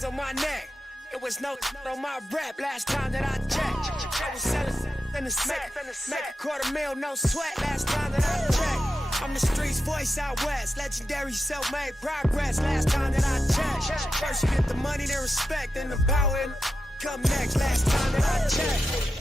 chains on my neck. It was no on my rep last time that I checked. I was selling in the smack, make a $250,000, no sweat last time that I checked. I'm the streets voice out west, legendary self-made progress last time that I checked. First you get the money, then respect, then the power and come next last time that I checked.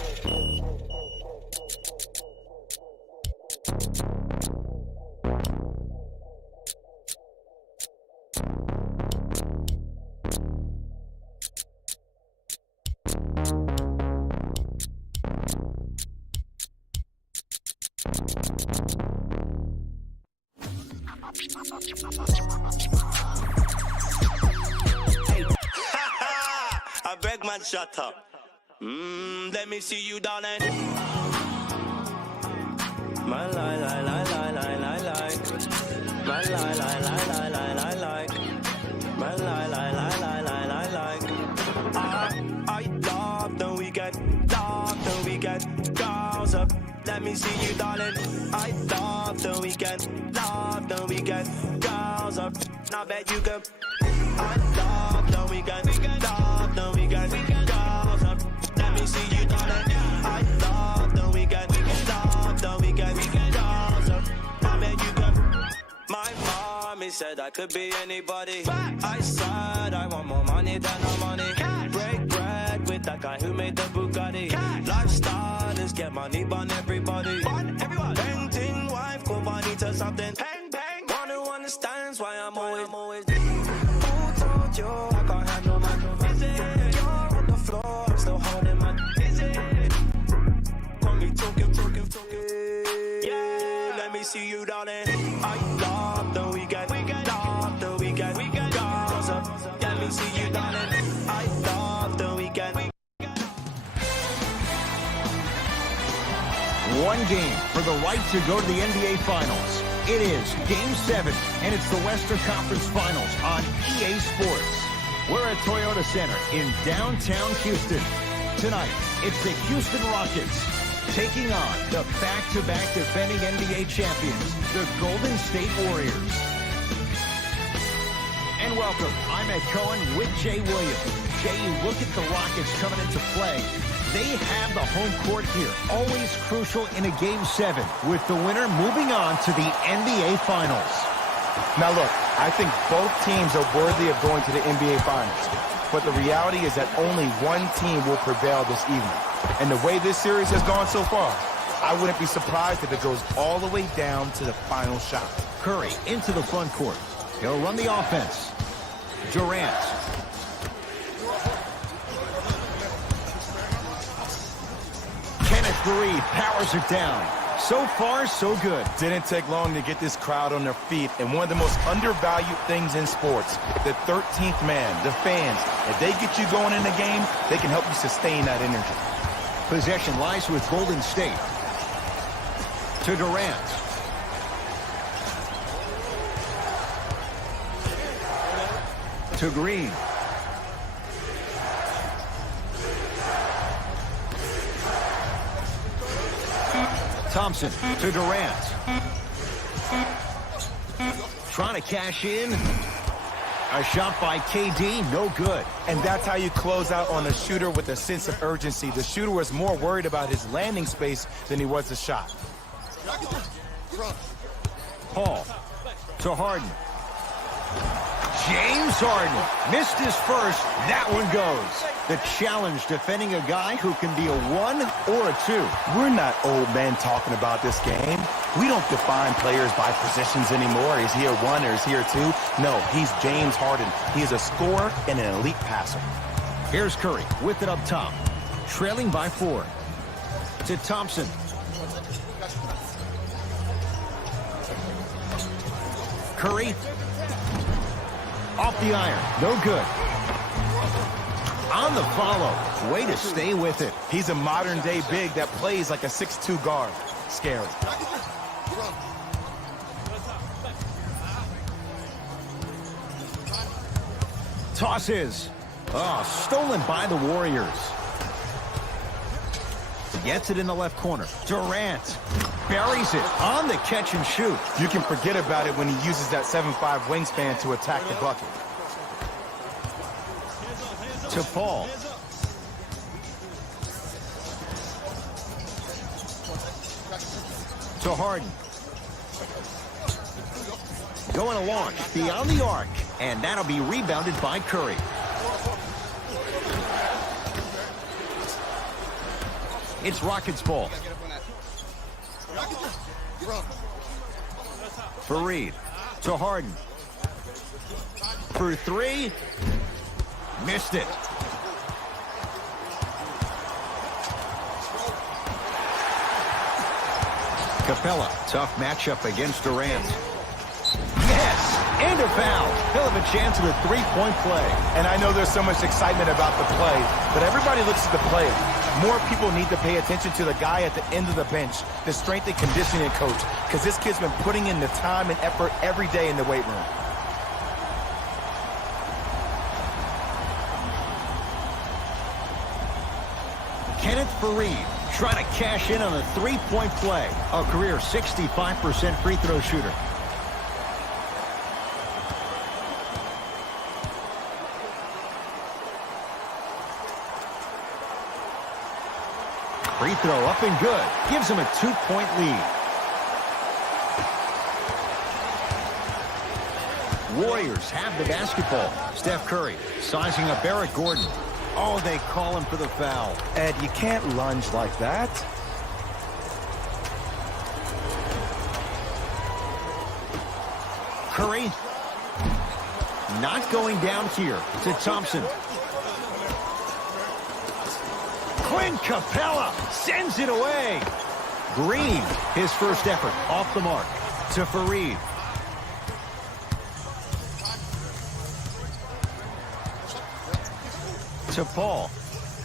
I beg man, shut up. Let me see you, darling. My lie, lie, lie, lie, lie, lie, lie. My lie, lie, lie, lie, lie, lie, lie. My lie, lie, lie, lie, lie, lie, lie. I love the weekend, girls up. Let me see you, darling. I love the weekend, girls up. Now bet you can. I love the weekend, girls up. Let me see you, darling. I love the weekend, girls up. Now bet you can. My mommy said I could be anybody. I said I want more money than no money. Break bread with that guy who made the Bugatti. Lifestyle is get money, burn everybody. Painting wife, go money to something. One who understands why I'm always. Who told you I can't handle my You're on the floor, I'm still holding my Call me talking. Yeah, let me see you, darling. I love the weekend, girls up. Let me see you, darling. I love the weekend. One game for the right to go to the NBA Finals. It is Game 7, and it's the Western Conference Finals on EA Sports. We're at Toyota Center in downtown Houston. Tonight, it's the Houston Rockets taking on the back-to-back defending NBA champions, the Golden State Warriors. And welcome, I'm Ed Cohen with Jay Williams. Jay, you look at the Rockets coming into play. They have the home court here, always crucial in a Game 7, with the winner moving on to the NBA Finals. Now look, I think both teams are worthy of going to the NBA Finals. But the reality is that only one team will prevail this evening. And the way this series has gone so far, I wouldn't be surprised if it goes all the way down to the final shot. Curry into the front court. He'll run the offense. Durant. Kenneth Reed powers it down. So far, so good. Didn't take long to get this crowd on their feet. And one of the most undervalued things in sports, the 13th man, the fans. If they get you going in the game, they can help you sustain that energy. Possession lies with Golden State. To Durant. To Green. Thompson to Durant. Trying to cash in. A shot by KD, no good. And that's how you close out on a shooter with a sense of urgency. The shooter was more worried about his landing space than he was the shot. Paul to Harden. James Harden missed his first. That one goes. The challenge defending a guy who can be a 1 or a 2. We're not old men talking about this game. We don't define players by positions anymore. Is he a 1 or is he a 2? No, he's James Harden. He is a scorer and an elite passer. Here's Curry with it up top. Trailing by 4. To Thompson. Curry. Off the iron. No good. On the follow. Way to stay with it. He's a modern-day big that plays like a 6'2 guard. Scary. Tosses. Oh, stolen by the Warriors. Gets it in the left corner. Durant buries it on the catch and shoot. You can forget about it when he uses that 7'5 wingspan to attack the bucket. To Paul. To Harden. Going to launch beyond the arc, and that'll be rebounded by Curry. It's Rockets ball. For Reed. To Harden. For three. Missed it. Capella, tough matchup against Durant. Yes, and a foul. He'll have a chance at a three-point play. And I know there's so much excitement about the play, but everybody looks at the player. More people need to pay attention to the guy at the end of the bench, the strength and conditioning coach, because this kid's been putting in the time and effort every day in the weight room. Kenneth Faried trying to cash in on a three-point play. A career 65% free throw shooter. Free throw up and good. Gives him a 2-point lead. Warriors have the basketball. Steph Curry sizing up Eric Gordon. Oh, they call him for the foul. Ed, you can't lunge like that. Curry not going down here to Thompson. Clint Capella sends it away. Green, his first effort off the mark to Faried. To Paul.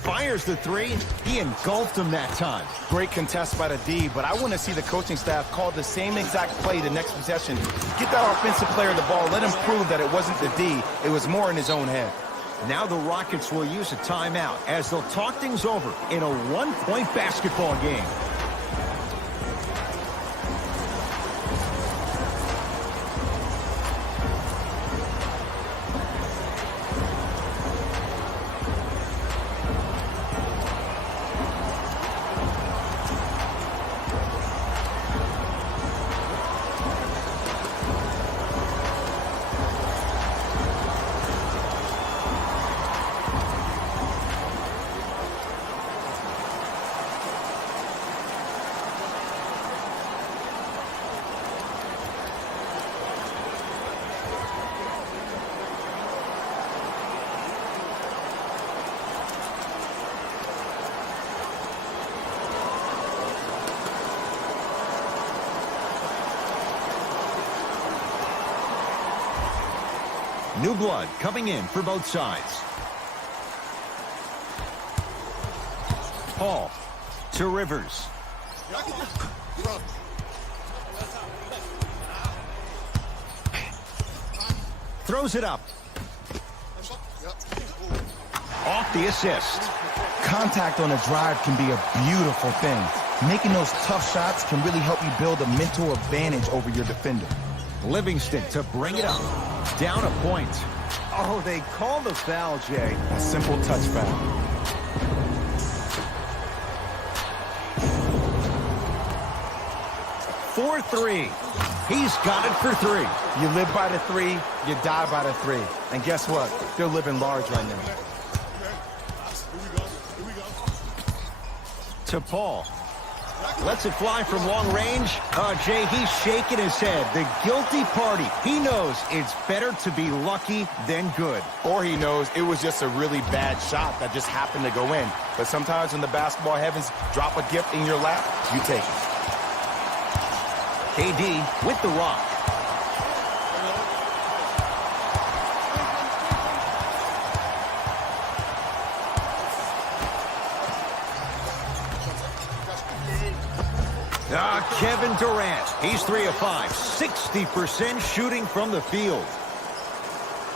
Fires the three. He engulfed him that time. Great contest by the D, but I want to see the coaching staff call the same exact play the next possession. Get that offensive player the ball. Let him prove that it wasn't the D. It was more in his own head. Now the Rockets will use a timeout as they'll talk things over in a one-point basketball game. New blood coming in for both sides. Paul to Rivers. Throws it up. Off the assist. Contact on a drive can be a beautiful thing. Making those tough shots can really help you build a mental advantage over your defender. Livingston to bring it up. Down a point. Oh, they call the foul, Jay. A simple touch foul. For three. He's got it for three. You live by the three, you die by the three. And guess what? They're living large right now. To Paul. Lets it fly from long range. Jay, he's shaking his head. The guilty party. He knows it's better to be lucky than good. Or he knows it was just a really bad shot that just happened to go in. But sometimes when the basketball heavens drop a gift in your lap, you take it. KD with the rock. Kevin Durant. He's 3 of 5. 60% shooting from the field.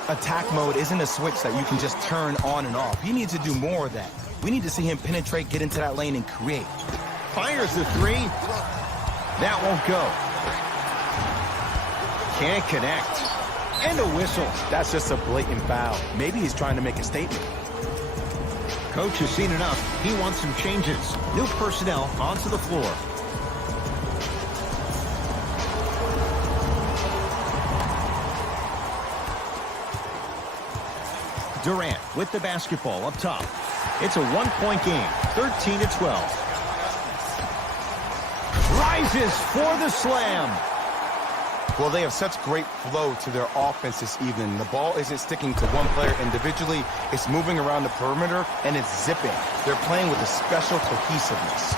Attack mode isn't a switch that you can just turn on and off. He needs to do more of that. We need to see him penetrate, get into that lane, and create. Fires the three. That won't go. Can't connect. And a whistle. That's just a blatant foul. Maybe he's trying to make a statement. Coach has seen enough. He wants some changes. New personnel onto the floor. Durant with the basketball up top. It's a one-point game, 13-12. Rises for the slam. Well, they have such great flow to their offense this evening. The ball isn't sticking to one player individually. It's moving around the perimeter, and it's zipping. They're playing with a special cohesiveness.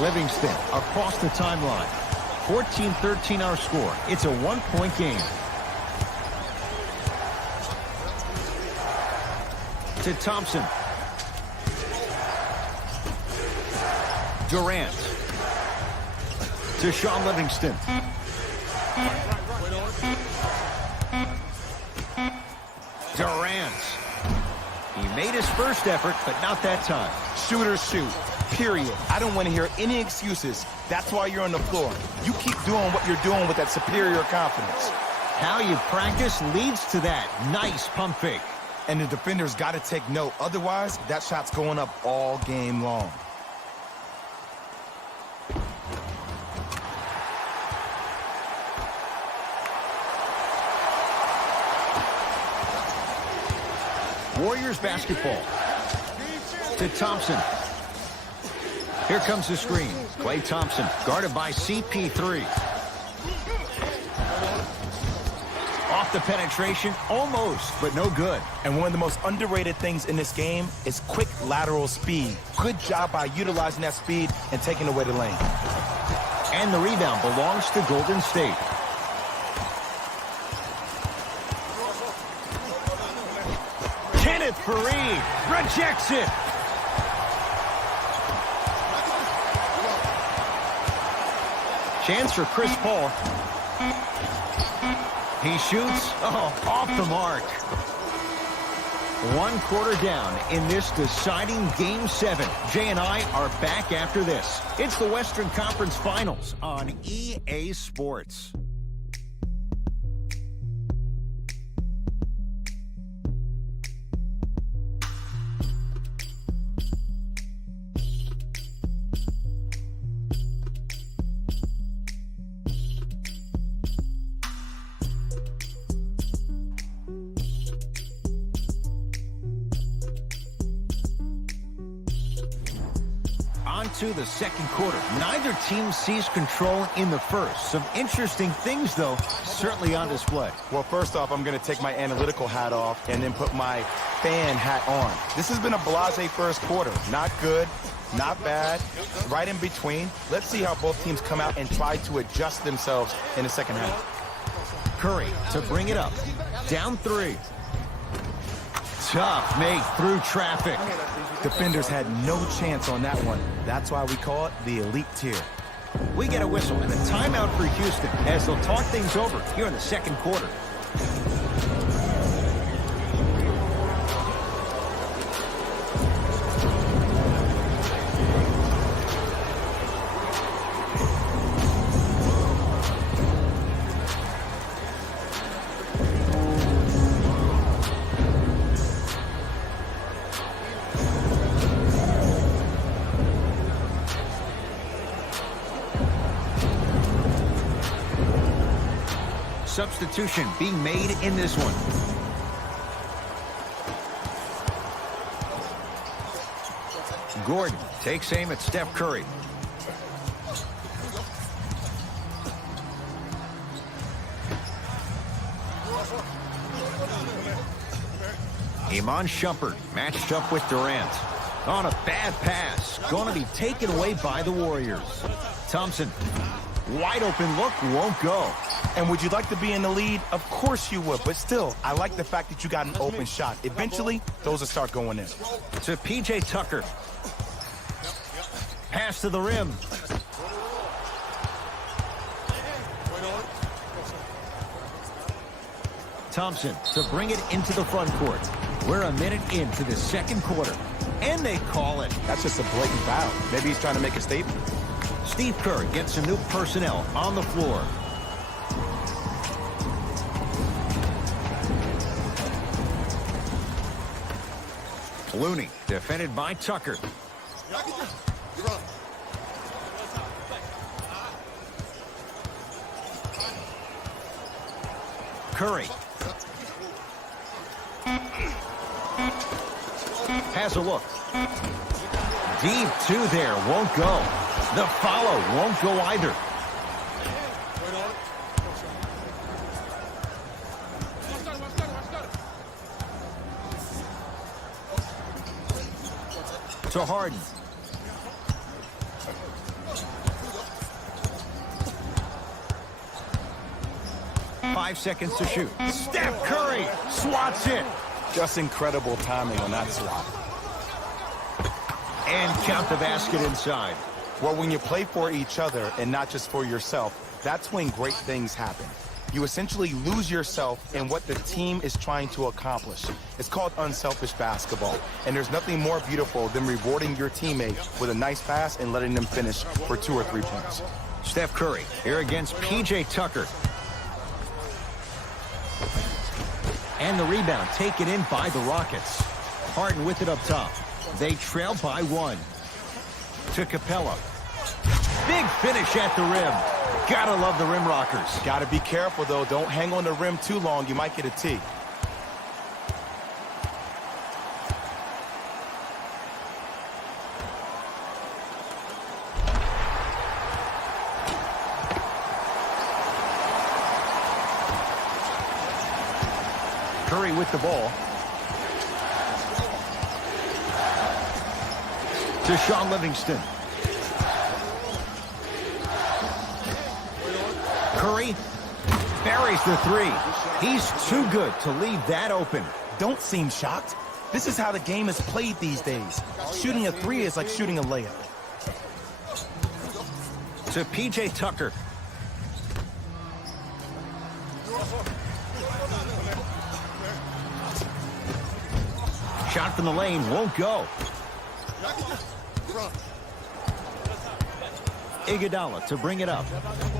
Livingston across the timeline. 14-13 our score. It's a one-point game. To Thompson. Durant. To Sean Livingston. Durant. He made his first effort, but not that time. Shooters shoot, period. I don't want to hear any excuses. That's why you're on the floor. You keep doing what you're doing with that superior confidence. How you practice leads to that. Nice pump fake. And the defender's got to take note. Otherwise, that shot's going up all game long. Warriors basketball. To Thompson. Here comes the screen. Klay Thompson guarded by CP3. Off the penetration, almost, but no good. And one of the most underrated things in this game is quick lateral speed. Good job by utilizing that speed and taking away the lane. And the rebound belongs to Golden State. Kenneth Faried rejects it. Chance for Chris Paul. He shoots, off the mark. One quarter down in this deciding Game 7. Jay and I are back after this. It's the Western Conference Finals on EA Sports. To the second quarter. Neither team sees control in the first. Some interesting things, though, certainly on display. Well, first off, I'm going to take my analytical hat off and then put my fan hat on. This has been a blasé first quarter. Not good, not bad, right in between. Let's see how both teams come out and try to adjust themselves in the second half. Curry to bring it up. Down 3. Tough make through traffic. Defenders had no chance on that one. That's why we call it the elite tier. We get a whistle and a timeout for Houston as they'll talk things over here in the second quarter. Substitution being made in this one. Gordon takes aim at Steph Curry. Iman Shumpert matched up with Durant. On a bad pass. Going to be taken away by the Warriors. Thompson. Wide open look, won't go. And would you like to be in the lead? Of course you would, but still, I like the fact that you got an open shot. Eventually, those will start going in. To P.J. Tucker. Pass to the rim. Thompson to bring it into the front court. We're a minute into the second quarter, and they call it. That's just a blatant foul. Maybe he's trying to make a statement. Steve Kerr gets some new personnel on the floor. Looney, defended by Tucker. Curry. Has a look. Deep two there, won't go. The follow won't go either. To Harden. Five seconds to shoot. Steph Curry swats it. Just incredible timing on that swat. And count the basket inside. Well, when you play for each other and not just for yourself, that's when great things happen. You essentially lose yourself in what the team is trying to accomplish. It's called unselfish basketball. And there's nothing more beautiful than rewarding your teammate with a nice pass and letting them finish for 2 or 3 points. Steph Curry here against P.J. Tucker. And the rebound taken in by the Rockets. Harden with it up top. They trail by 1. To Capella. Big finish at the rim. Gotta love the rim rockers. Gotta be careful, though. Don't hang on the rim too long. You might get a tee. Curry with the ball. To Shaun Livingston. Curry buries the 3. He's too good to leave that open. Don't seem shocked. This is how the game is played these days. Shooting a 3 is like shooting a layup. To P.J. Tucker. Shot from the lane won't go. Iguodala to bring it up.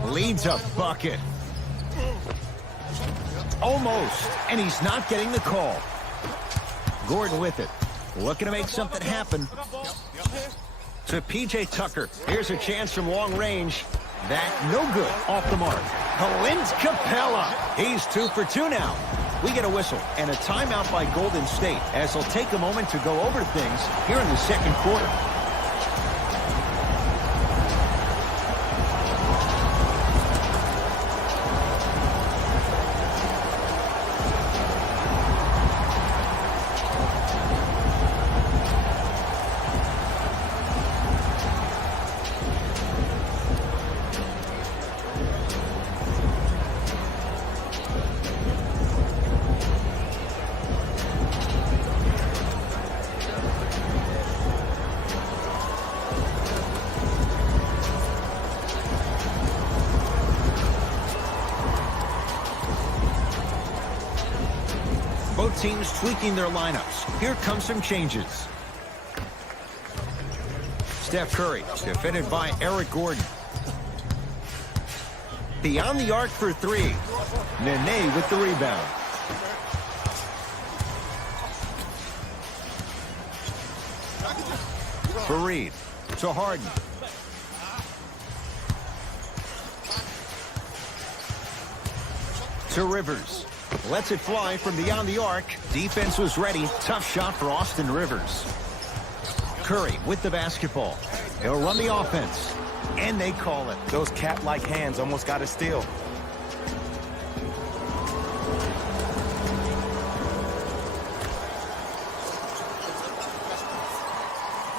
Leads a bucket. Almost. And he's not getting the call. Gordon with it. Looking to make something happen. To P.J. Tucker. Here's a chance from long range. That no good. Off the mark. Clint Capella. He's 2 for 2 now. We get a whistle and a timeout by Golden State as they'll take a moment to go over things here in the second quarter. Both teams tweaking their lineups. Here come some changes. Steph Curry, defended by Eric Gordon. Beyond the arc for 3. Nene with the rebound. Fareed to Harden. To Rivers. Lets it fly from beyond the arc. Defense was ready. Tough shot for Austin Rivers. Curry with the basketball. He'll run the offense. And they call it. Those cat-like hands almost got a steal.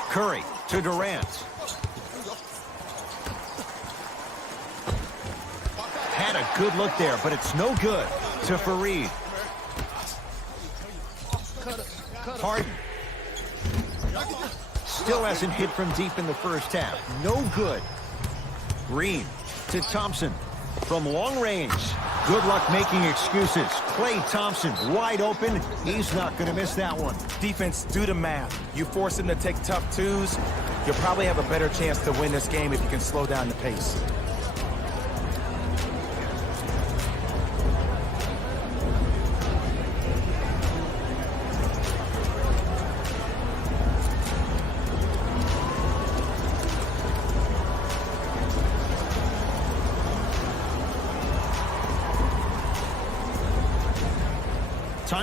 Curry to Durant. Had a good look there, but it's no good. To Fareed. Harden. Still hasn't hit from deep in the first half. No good. Green to Thompson. From long range. Good luck making excuses. Klay Thompson wide open. He's not going to miss that one. Defense, do the math. You force him to take tough 2s, you'll probably have a better chance to win this game if you can slow down the pace.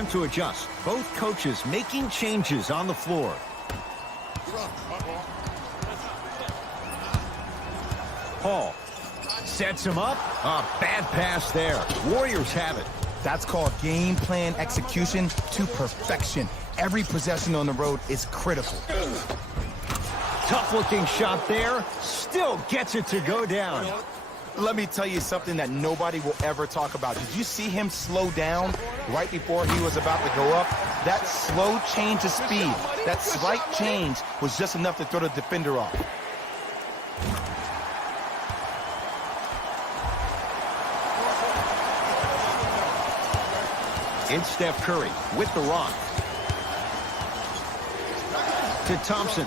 time to adjust. Both coaches making changes on the floor. Hall sets him up. A bad pass there. Warriors have it. That's called game plan execution to perfection. Every possession on the road is critical. Tough-looking shot there. Still gets it to go down. Let me tell you something that nobody will ever talk about. Did you see him slow down right before he was about to go up? That slow change of speed, that slight change was just enough to throw the defender off. It's Steph Curry with the rock. To Thompson.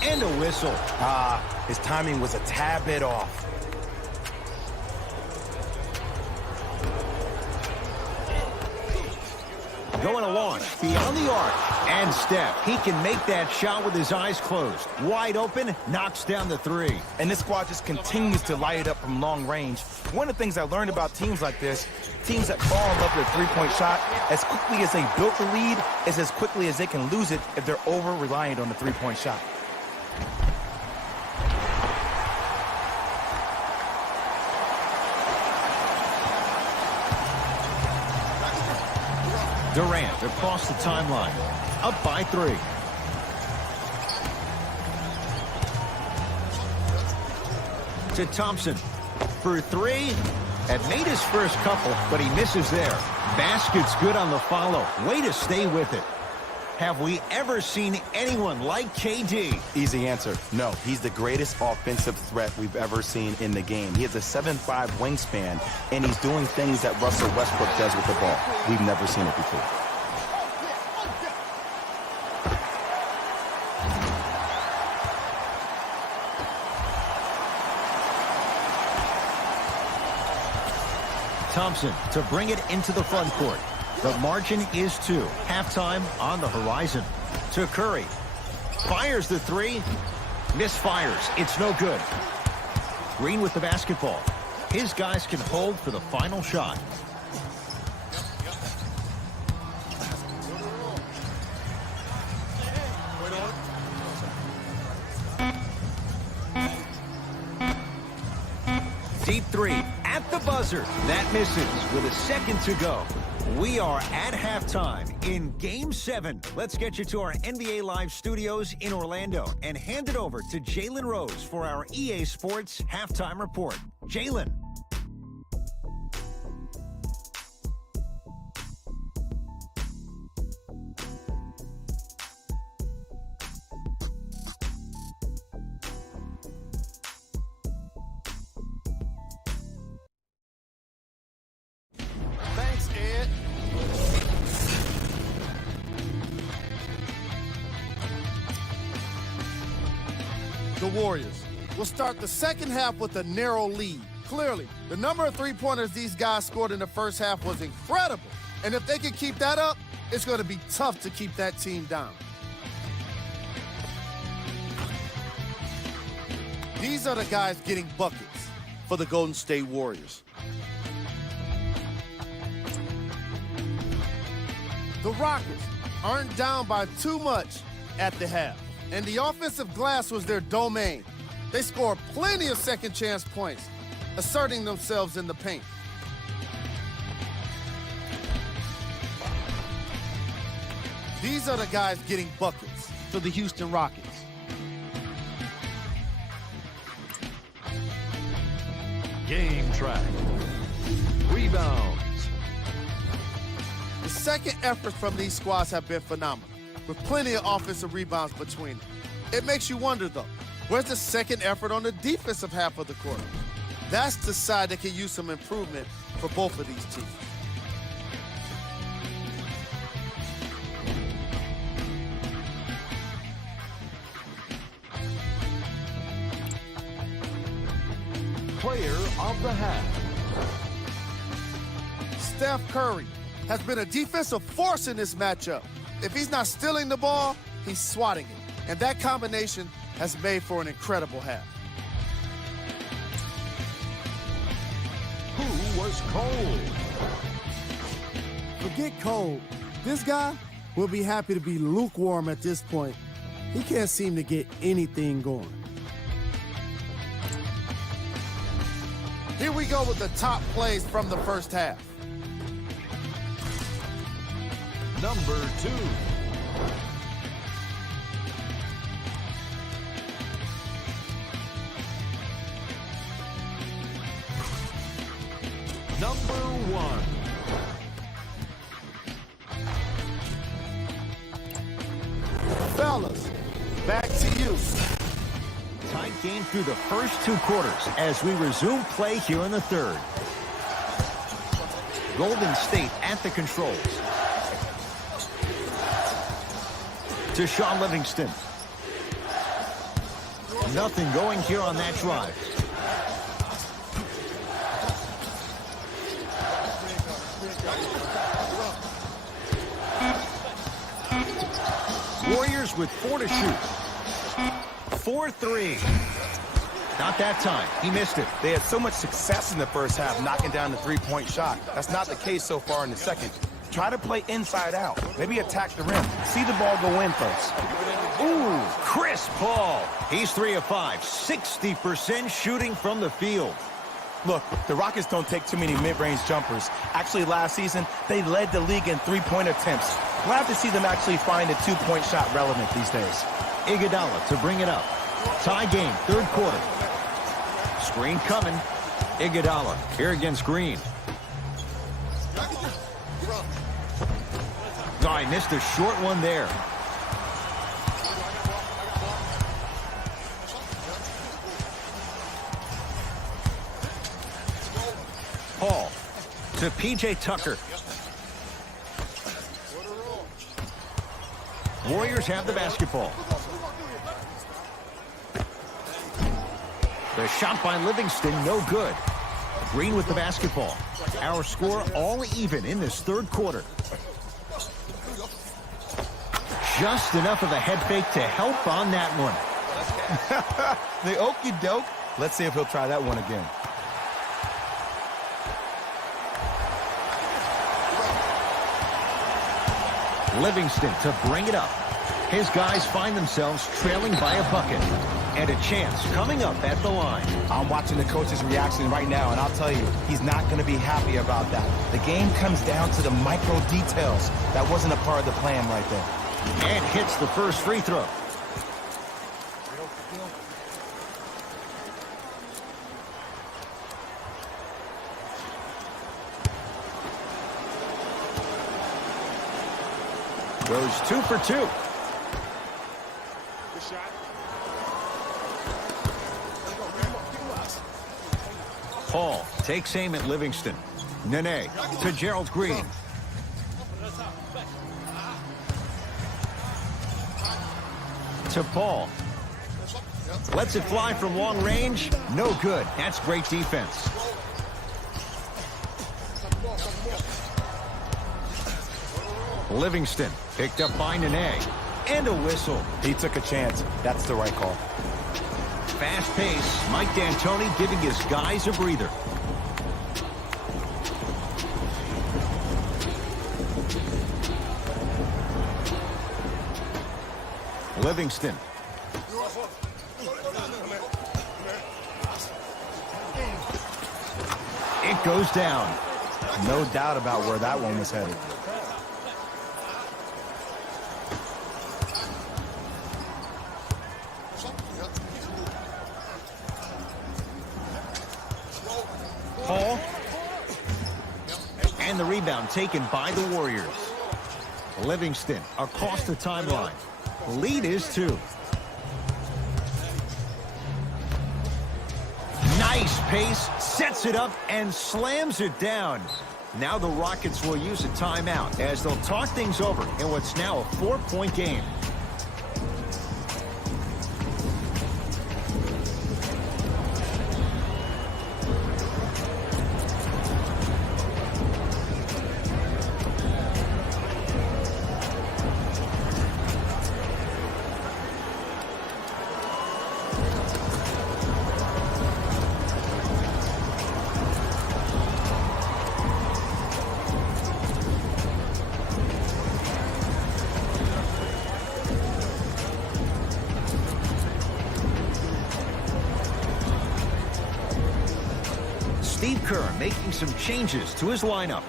And a whistle. His timing was a tad bit off. Going to launch beyond the arc. And Steph, he can make that shot with his eyes closed. Wide open, knocks down the three. And this squad just continues to light it up from long range. One of the things I learned about teams like this, teams that fall in love with a three-point shot, as quickly as they built the lead, is as quickly as they can lose it if they're over-reliant on the three-point shot. Durant across the timeline. Up by 3. To Thompson. For 3. Had made his first couple, but he misses there. Basket's good on the follow. Way to stay with it. Have we ever seen anyone like KD? Easy answer. No, he's the greatest offensive threat we've ever seen in the game. He has a 7'5" wingspan, and he's doing things that Russell Westbrook does with the ball. We've never seen it before. Thompson to bring it into the front court. The margin is 2. Halftime on the horizon. To Curry. Fires the 3. Misfires. It's no good. Green with the basketball. His guys can hold for the final shot. Deep 3 at the buzzer. That misses with a second to go. We are at halftime in Game 7. Let's get you to our NBA Live studios in Orlando and hand it over to Jalen Rose for our EA Sports Halftime Report. Jalen. Thanks, Ed. The Warriors will start the second half with a narrow lead. Clearly, the number of three-pointers these guys scored in the first half was incredible. And if they can keep that up, it's going to be tough to keep that team down. These are the guys getting buckets for the Golden State Warriors. The Rockets aren't down by too much at the half, and the offensive glass was their domain. They scored plenty of second-chance points, asserting themselves in the paint. These are the guys getting buckets for the Houston Rockets. Game track. Rebounds. The second efforts from these squads have been phenomenal, with plenty of offensive rebounds between them. It makes you wonder, though, where's the second effort on the defensive half of the court? That's the side that can use some improvement for both of these teams. Player of the half. Steph Curry has been a defensive force in this matchup. If he's not stealing the ball, he's swatting it. And that combination has made for an incredible half. was cold. Forget cold. This guy will be happy to be lukewarm at this point. He can't seem to get anything going. Here we go with the top plays from the first half. Number 2. Number 1. Fellas, back to you. Tight game through the first 2 quarters as we resume play here in the third. Golden State at the controls. To Shaun Livingston. Nothing going here on that drive. Warriors with 4 to shoot. 4-3. Not that time. He missed it. They had so much success in the first half knocking down the three-point shot. That's not the case so far in the second. Try to play inside out. Maybe attack the rim. See the ball go in first. Ooh, Chris Paul. He's 3 of 5. 60% shooting from the field. Look, the Rockets don't take too many mid-range jumpers. Actually, last season, they led the league in three-point attempts. Glad to see them actually find a two-point shot relevant these days. Iguodala to bring it up. Tie game, third quarter. Screen coming. Iguodala here against Green. Oh, I missed a short one there. Paul to P.J. Tucker. Warriors have the basketball. The shot by Livingston, no good. Green with the basketball. Our score all even in this third quarter. Just enough of a head fake to help on that one. The okie doke. Let's see if he'll try that one again. Livingston to bring it up. His guys find themselves trailing by a bucket. And a chance coming up at the line. I'm watching the coach's reaction right now, and I'll tell you, he's not going to be happy about that. The game comes down to the micro details. That wasn't a part of the plan right there. And hits the first free throw. Goes 2 for 2. Paul takes aim at Livingston. Nene to Gerald Green. To Paul. Lets it fly from long range. No good. That's great defense. Livingston picked up by Nene. And a whistle. He took a chance. That's the right call. Fast pace. Mike D'Antoni giving his guys a breather. Livingston. It goes down. No doubt about where that one was headed. Paul. And the rebound taken by the Warriors. Livingston across the timeline. Lead is 2. Nice pace, sets it up, and slams it down. Now the Rockets will use a timeout as they'll talk things over in what's now a 4-point game. Kerr making some changes to his lineup.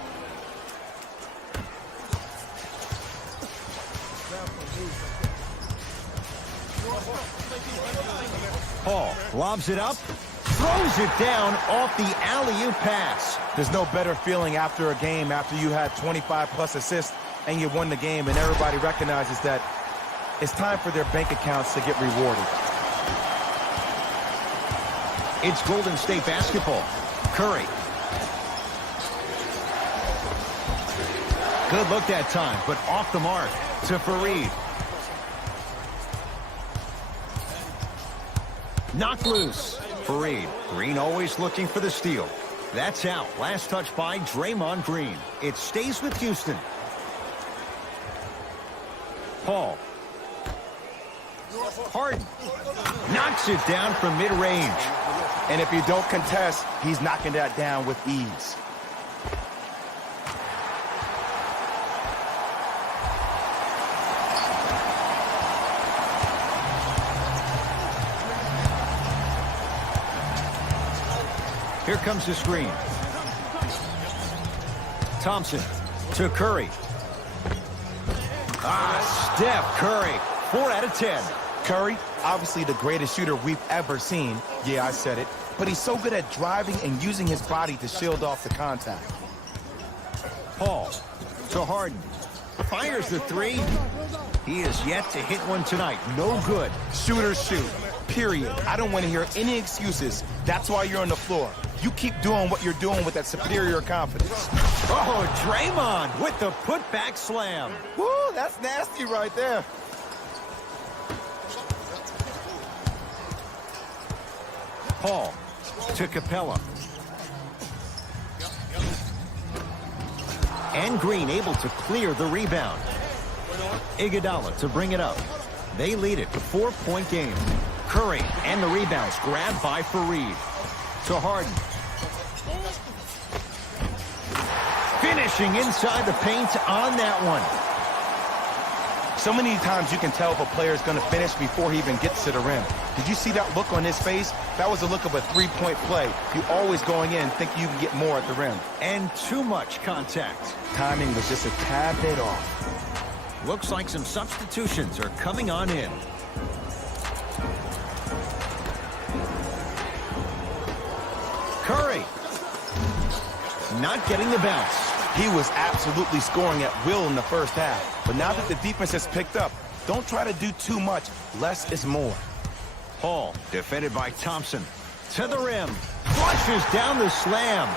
Paul lobs it up, throws it down off the alley-oop pass. There's no better feeling after a game after you had 25-plus assists and you won the game and everybody recognizes that it's time for their bank accounts to get rewarded. It's Golden State basketball. Curry. Good look that time, but off the mark to Fareed. Knocked loose. Fareed. Green always looking for the steal. That's out. Last touch by Draymond Green. It stays with Houston. Paul. Harden. Knocks it down from mid-range. And if you don't contest, he's knocking that down with ease. Here comes the screen. Thompson to Curry. Steph Curry. 4 out of 10. Curry, obviously the greatest shooter we've ever seen. Yeah, I said it. But he's so good at driving and using his body to shield off the contact. Paul to Harden. Fires the three. He is yet to hit one tonight. No good. Shooters shoot. Period. I don't want to hear any excuses. That's why you're on the floor. You keep doing what you're doing with that superior confidence. Oh, Draymond with the putback slam. Woo, that's nasty right there. Paul to Capella. And Green able to clear the rebound. Iguodala to bring it up. They lead it to 4-point game. Curry and the rebounds grabbed by Fareed. To Harden. Finishing inside the paint on that one. So many times you can tell if a player is going to finish before he even gets to the rim. Did you see that look on his face? That was the look of a three-point play. You always going in thinking you can get more at the rim. And too much contact. Timing was just a tad bit off. Looks like some substitutions are coming on in. Curry. Not getting the bounce. He was absolutely scoring at will in the first half. But now that the defense has picked up, don't try to do too much. Less is more. Paul, defended by Thompson. To the rim. Flushes down the slam.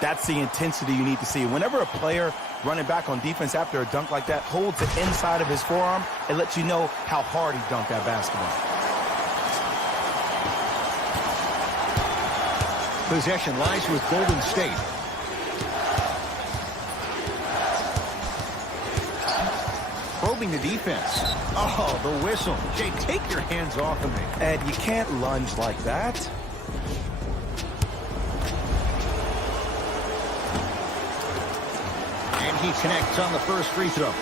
That's the intensity you need to see. Whenever a player running back on defense after a dunk like that holds the inside of his forearm, it lets you know how hard he dunked that basketball. Possession lies with Golden State. Probing the defense. Oh, the whistle. Jay, take your hands off of me. Ed, you can't lunge like that. And he connects on the first free throw.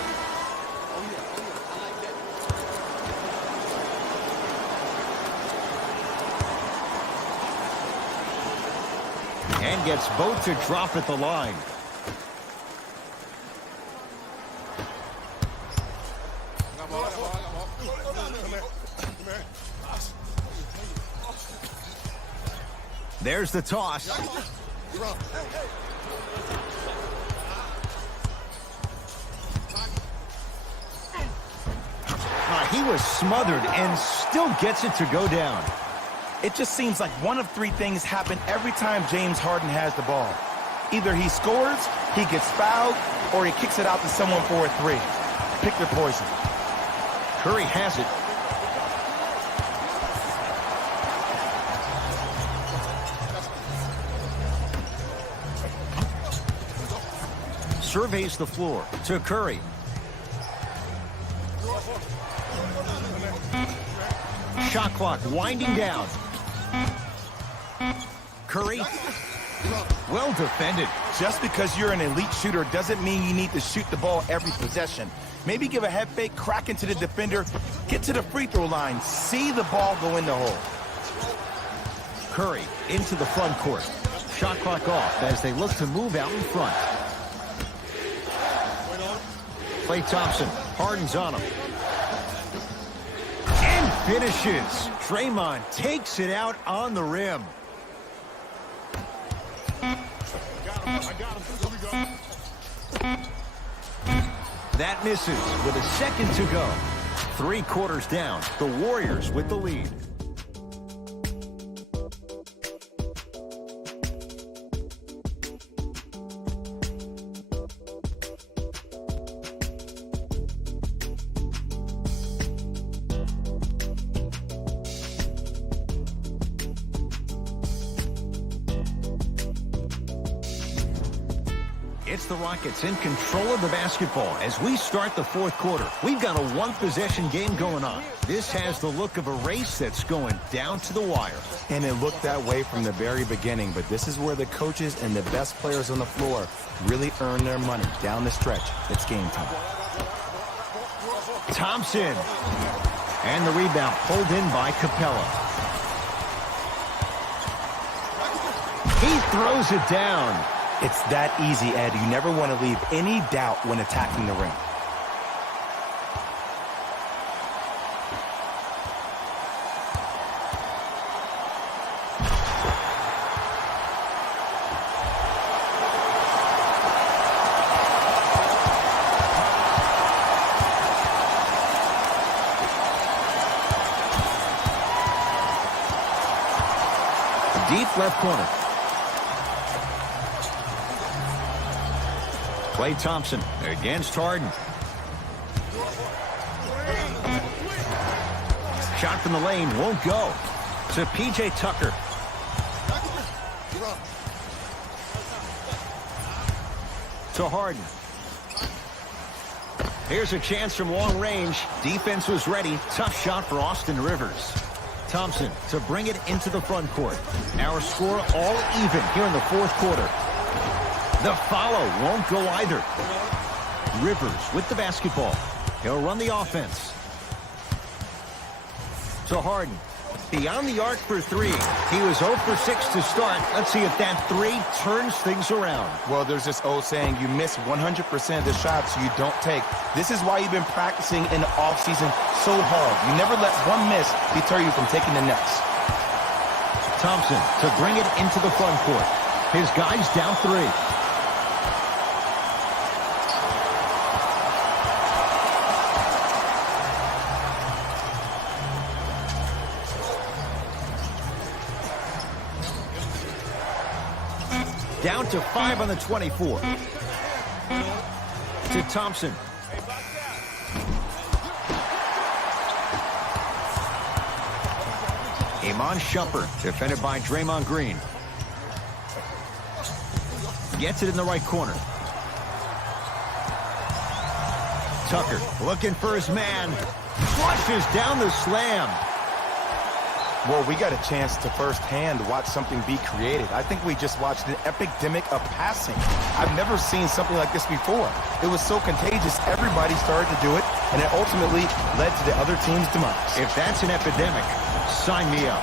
And gets both to drop at the line. There's the toss. He was smothered and still gets it to go down. It just seems like one of three things happen every time James Harden has the ball. Either he scores, he gets fouled, or he kicks it out to someone for a three. Pick your poison. Curry has it. Surveys the floor to Curry. Shot clock winding down. Curry, well defended. Just because you're an elite shooter doesn't mean you need to shoot the ball every possession. Maybe give a head fake, crack into the defender, get to the free throw line, see the ball go in the hole. Curry into the front court. shot clock off as they look to move out in front. Klay Thompson, Harden's on him. And finishes. Draymond takes it out on the rim. That misses with a second to go. 3 quarters down. The Warriors with the lead. It's the Rockets in control of the basketball as we start the 4th quarter. We've got a 1-possession game going on. This has the look of a race that's going down to the wire. And it looked that way from the very beginning, but this is where the coaches and the best players on the floor really earn their money. Down the stretch, it's game time. Thompson. And the rebound pulled in by Capella. He throws it down. It's that easy, Ed. You never want to leave any doubt when attacking the ring. Deep left corner. Klay Thompson against Harden. Shot from the lane won't go. To P.J. Tucker. To Harden. Here's a chance from long range. Defense was ready. Tough shot for Austin Rivers. Thompson to bring it into the front court. Our score all even here in the 4th quarter. The follow won't go either. Rivers with the basketball. He'll run the offense. To Harden. Beyond the arc for 3. He was 0 for 6 to start. Let's see if that 3 turns things around. Well, there's this old saying, you miss 100% of the shots you don't take. This is why you've been practicing in the offseason so hard. You never let one miss deter you from taking the next. Thompson to bring it into the front court. His guys down 3. Down to 5 on the 24. To Thompson. Iman Shumpert, defended by Draymond Green. Gets it in the right corner. Tucker looking for his man. Flushes down the slam. Well, we got a chance to firsthand watch something be created. I think we just watched an epidemic of passing. I've never seen something like this before. It was so contagious, everybody started to do it, and it ultimately led to the other team's demise. If that's an epidemic, sign me up.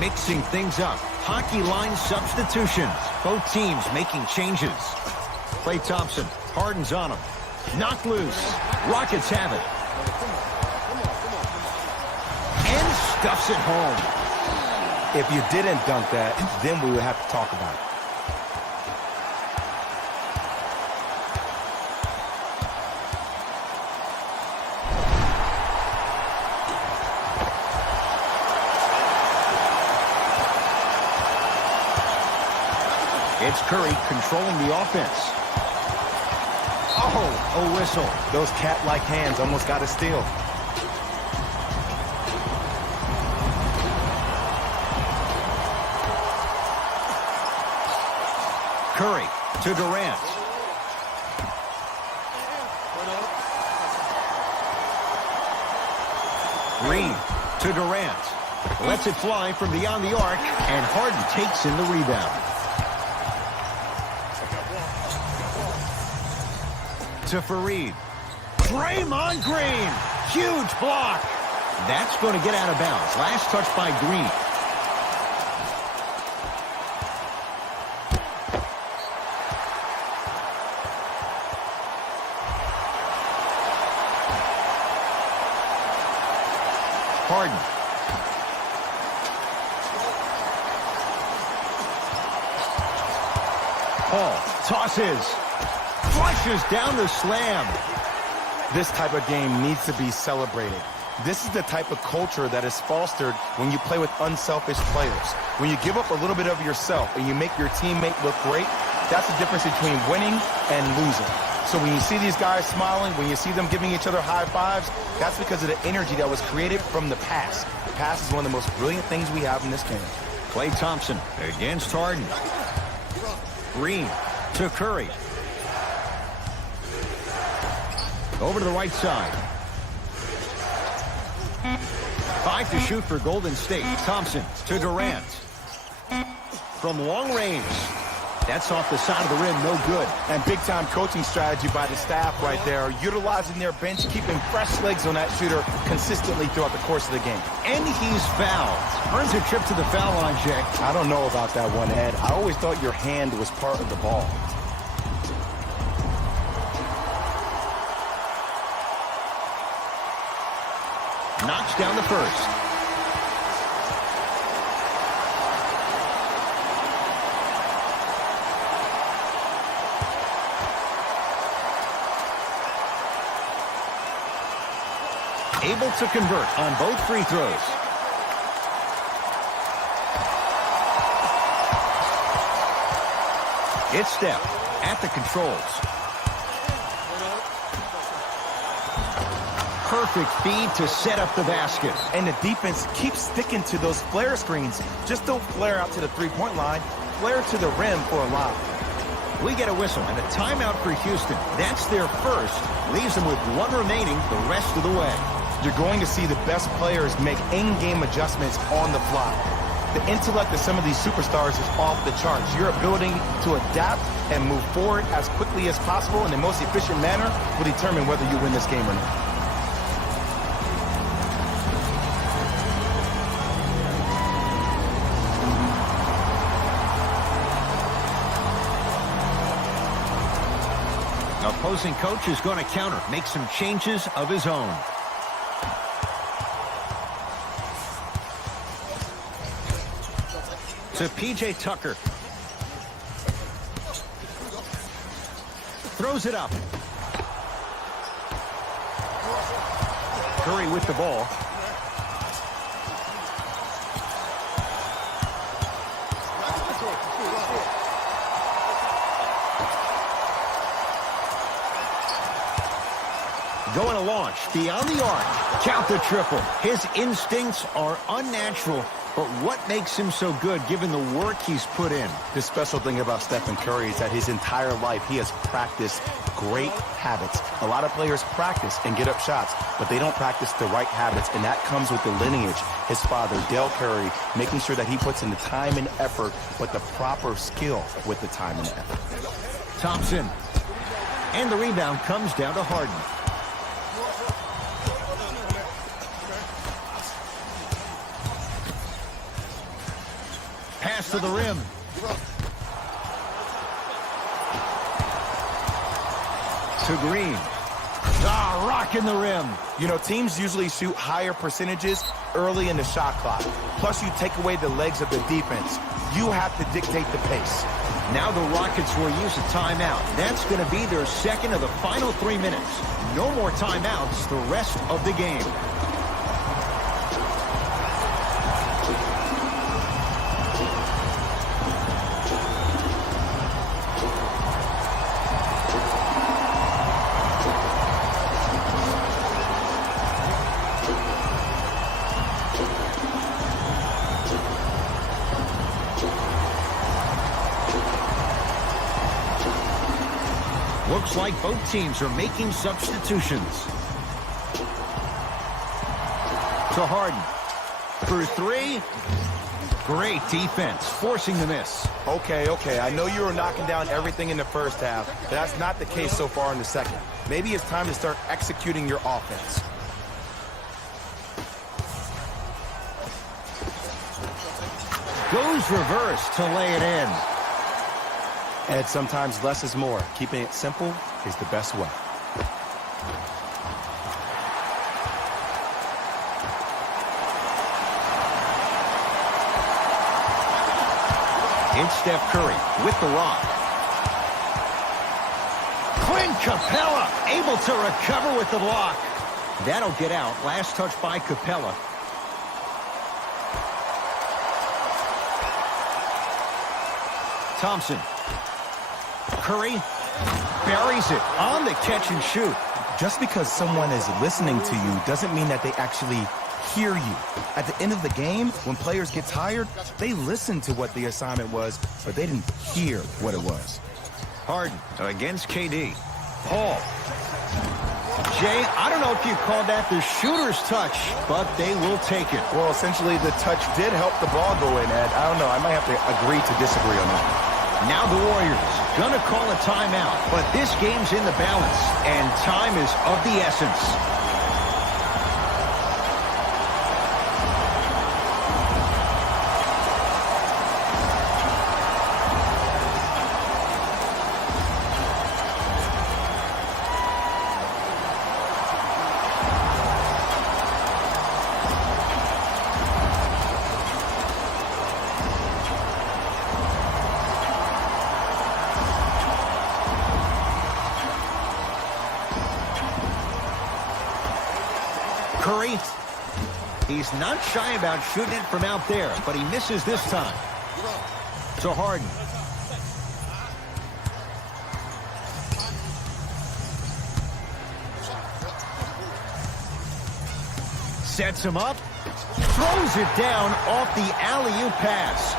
Mixing things up. Hockey line substitutions. Both teams making changes. Klay Thompson. Harden's on him. Knocked loose. Rockets have it. And stuffs it home. If you didn't dunk that, then we would have to talk about it. It's Curry controlling the offense. Oh, a whistle. Those cat-like hands almost got a steal. Curry to Durant. Green to Durant. Lets it fly from beyond the arc, and Harden takes in the rebound. To Fareed. Draymond Green. Huge block. That's going to get out of bounds. Last touch by Green. Harden. Paul tosses. Flushes down the slam. This type of game needs to be celebrated. This is the type of culture that is fostered when you play with unselfish players. When you give up a little bit of yourself and you make your teammate look great, that's the difference between winning and losing. So when you see these guys smiling, when you see them giving each other high fives, that's because of the energy that was created from the pass. The pass is one of the most brilliant things we have in this game. Klay Thompson against Harden. Green to Curry. Over to the right side. 5 to shoot for Golden State. Thompson to Durant. From long range. That's off the side of the rim, no good. And big-time coaching strategy by the staff right there, utilizing their bench, keeping fresh legs on that shooter consistently throughout the course of the game. And he's fouled. Earns a trip to the foul line, Jack. I don't know about that one, Ed. I always thought your hand was part of the ball. Knocks down the first. Able to convert on both free throws. It's Steph at the controls. Perfect feed to set up the basket. And the defense keeps sticking to those flare screens. Just don't flare out to the three-point line. Flare to the rim for a lob. We get a whistle and a timeout for Houston. That's their first. Leaves them with one remaining the rest of the way. You're going to see the best players make in-game adjustments on the fly. The intellect of some of these superstars is off the charts. Your ability to adapt and move forward as quickly as possible in the most efficient manner will determine whether you win this game or not. Opposing coach is going to counter, make some changes of his own. To P.J. Tucker. Throws it up. Curry with the ball. Going to launch beyond the arc. Count the triple. His instincts are unnatural, but what makes him so good given the work he's put in? The special thing about Stephen Curry is that his entire life he has practiced great habits. A lot of players practice and get up shots, but they don't practice the right habits, and that comes with the lineage. His father, Dale Curry, making sure that he puts in the time and effort, but the proper skill with the time and effort. Thompson. And the rebound comes down to Harden. Pass to the rim. To Green. Rocking the rim. You know, teams usually shoot higher percentages early in the shot clock. Plus, you take away the legs of the defense. You have to dictate the pace. Now the Rockets will use a timeout. That's going to be their second of the final 3 minutes. No more timeouts the rest of the game. looks like both teams are making substitutions. To Harden. For three. Great defense, forcing the miss. Okay. I know you were knocking down everything in the first half, but that's not the case so far in the second. Maybe it's time to start executing your offense. Goes reverse to lay it in. Ed, sometimes less is more. Keeping it simple is the best way. It's Steph Curry with the rock. Clint Capella able to recover with the block. That'll get out. Last touch by Capella. Thompson. Curry buries it on the catch and shoot. Just because someone is listening to you doesn't mean that they actually hear you. At the end of the game, when players get tired, they listen to what the assignment was, but they didn't hear what it was. Harden against KD. Paul. Jay, I don't know if you call that the shooter's touch, but they will take it. Well, essentially, the touch did help the ball go in, Ed. I don't know. I might have to agree to disagree on that. Now the Warriors gonna call a timeout, but this game's in the balance, and time is of the essence. Curry, he's not shy about shooting it from out there, but he misses this time. So Harden. Sets him up, throws it down off the alley-oop pass.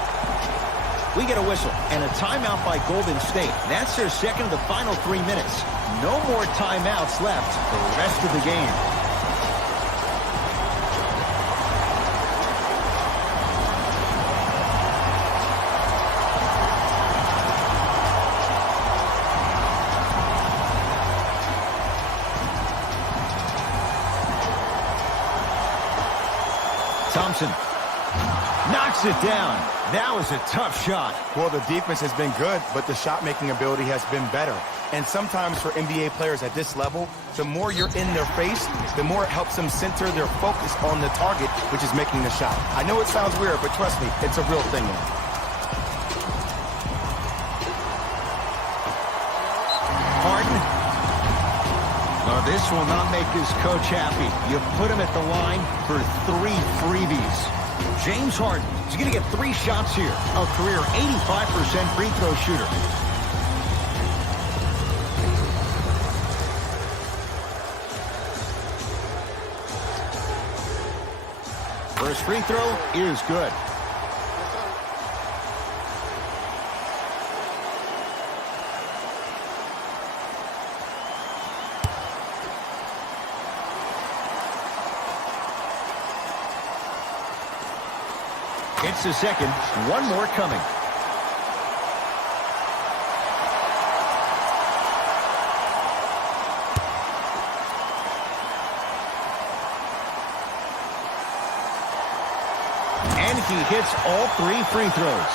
We get a whistle and a timeout by Golden State. That's their second of the final 3 minutes. No more timeouts left for the rest of the game. Thompson knocks it down. That was a tough shot. Well, the defense has been good, but the shot-making ability has been better. And sometimes for NBA players at this level, the more you're in their face, the more it helps them center their focus on the target, which is making the shot. I know it sounds weird, but trust me, it's a real thing. Harden. No, this will not make his coach happy. You put him at the line for 3 freebies. James Harden is going to get 3 shots here. A career 85% free throw shooter. First free throw is good. It's the second. One more coming. And he hits all 3 free throws.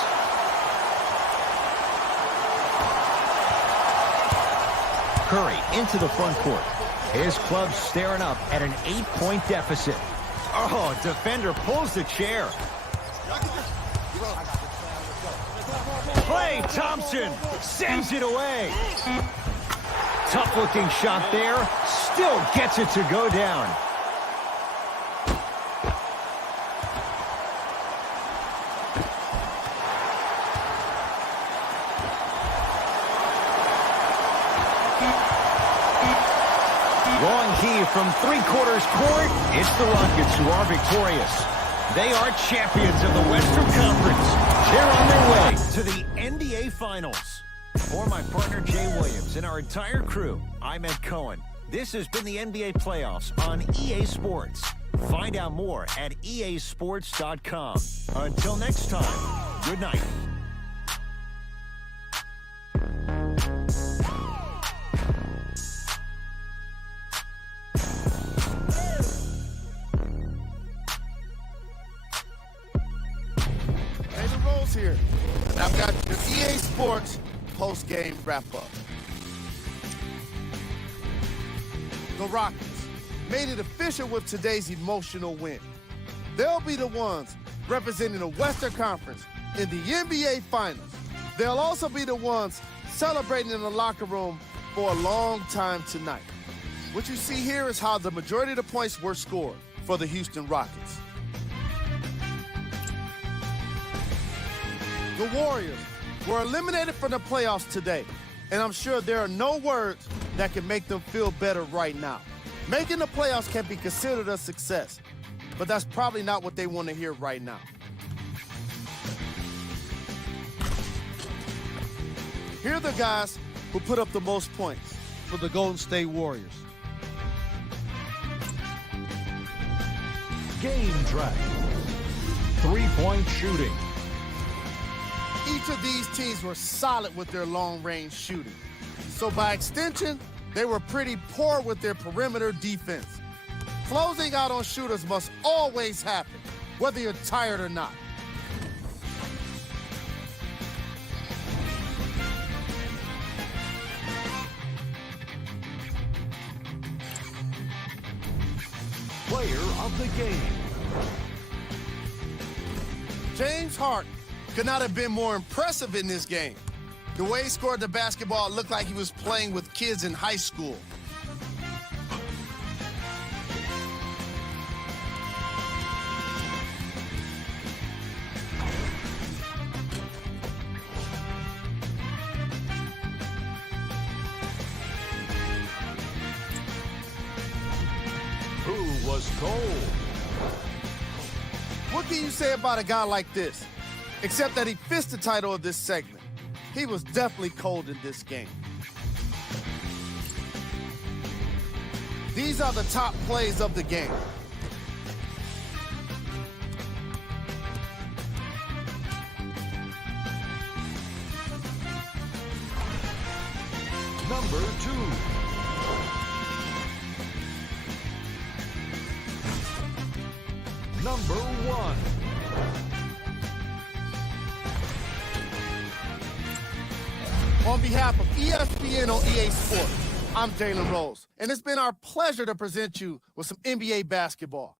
Curry into the front court. His club staring up at an 8-point deficit. Oh, defender pulls the chair. Klay Thompson sends it away. Tough-looking shot there. Still gets it to go down. Long heave from 3/4 court. It's the Rockets who are victorious. They are champions of the Western Conference. They're on their way to the NBA Finals. For my partner Jay Williams and our entire crew, I'm Ed Cohen. This has been the NBA playoffs on EA Sports. Find out more at easports.com. Until next time, good night. Jalen Rose here, and I've got your EA Sports post-game wrap-up. The Rockets made it official with today's emotional win. They'll be the ones representing the Western Conference in the NBA Finals. They'll also be the ones celebrating in the locker room for a long time tonight. What you see here is how the majority of the points were scored for the Houston Rockets. The Warriors were eliminated from the playoffs today, and I'm sure there are no words that can make them feel better right now. Making the playoffs can be considered a success, but that's probably not what they want to hear right now. Here are the guys who put up the most points for the Golden State Warriors. Game track. 3-point shooting. Each of these teams were solid with their long-range shooting. So by extension, they were pretty poor with their perimeter defense. Closing out on shooters must always happen, whether you're tired or not. Player of the game. James Harden could not have been more impressive in this game. The way he scored the basketball, it looked like he was playing with kids in high school. Who was cold? What can you say about a guy like this? Except that he fits the title of this segment. He was definitely cold in this game. These are the top plays of the game. Number 2. Number 1. On behalf of ESPN on EA Sports, I'm Jalen Rose, and it's been our pleasure to present you with some NBA basketball.